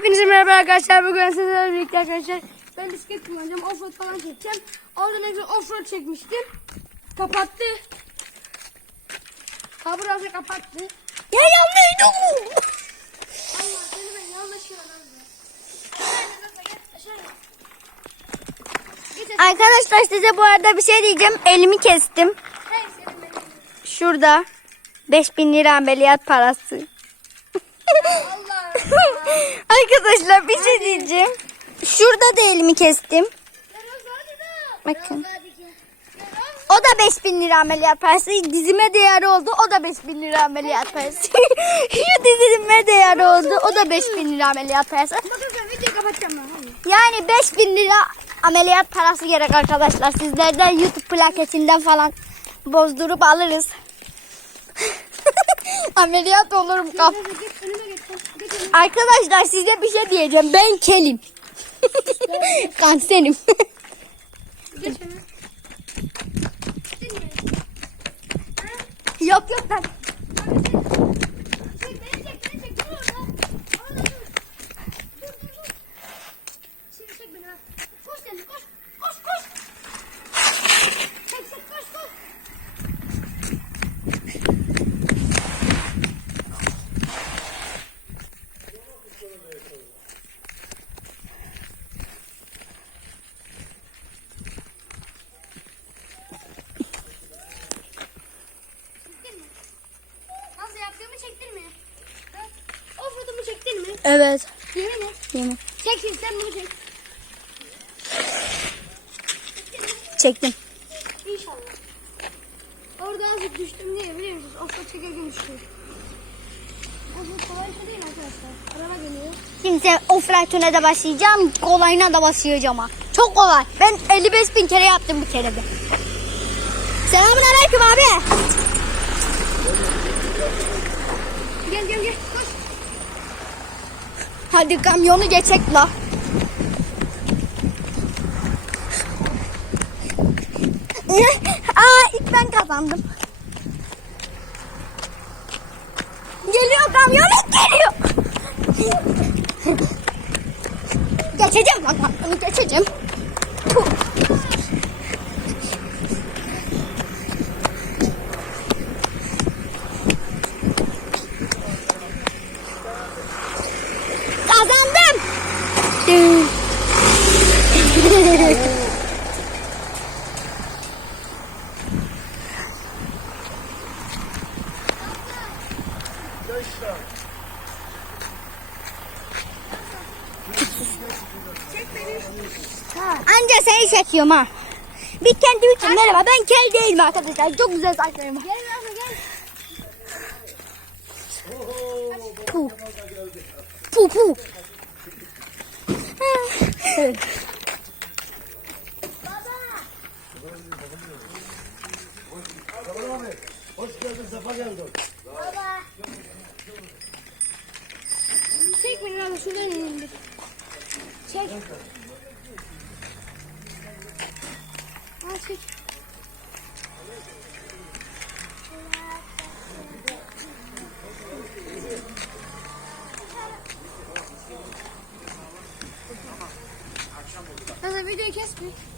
Hepinize merhaba arkadaşlar. Bugün sizlerle birlikte arkadaşlar. Ben bisiklet kullanacağım. Offroad falan çekeceğim. Oradan önce offroad çekmiştim. Kapattı. Kaburası kapattı. Ya yanlıştı. Allah seni ben yanlış yaralarım. Arkadaşlar size bu arada bir şey diyeceğim. Elimi kestim. Şurada 5000 lira ameliyat parası. Arkadaşlar bir şey diyeceğim. Şurada da elimi kestim. Bakın. O da 5000 lira ameliyat parası. Dizime değer oldu. O da 5000 lira ameliyat parası. Şu dizime değer oldu. O da 5000 lira ameliyat parası. Yani 5000 lira ameliyat parası gerek arkadaşlar. Sizlerden YouTube plaketinden falan bozdurup alırız. Ameliyat olurum önüme. Arkadaşlar size bir şey diyeceğim. Ben kelim. Kanserim. Yok yok ben. Çek, beni çek, beni çek. Dur orada. Orada dur. Dur, dur, dur. Şimdi çek beni. ha. Koş sen, koş. Koş, koş. Çek, çek, koş, koş. Çektin mi? Nasıl yaptığımı çektin mi? Ha? Offroad'umu çektin mi? Evet. Yemin et. Yemin. Çek sen bunu çek. Çektim. İnşallah. Orada azıcık düştüm niye biliyor musunuz? Offroad çekerken düştüm. Kolay bir şey değil arkadaşlar. Araba geliyor. Şimdi offroad'una da başlayacağım. Kolayına da başlayacağım ha. Çok kolay. Ben 55 bin kere yaptım bir kere de. Selamun aleyküm abi. Gel gel gel. Koş. Hadi kamyonu geçek la. Aa ilk ben kazandım. Geliyor kamyon geliyor. geçeceğim lan kamyonu geçeceğim. Puh. Kazandım. Anca seni çekiyorum ha. Bir kendi için merhaba ben kel değilim arkadaşlar. Çok güzel saçlarım var. Gel gel. Pu. Pu pu. Hoş geldin, sefa geldin. Çek beni Rafa şuradan bir. Çek. Al çek. fazla kiss kesmeyin.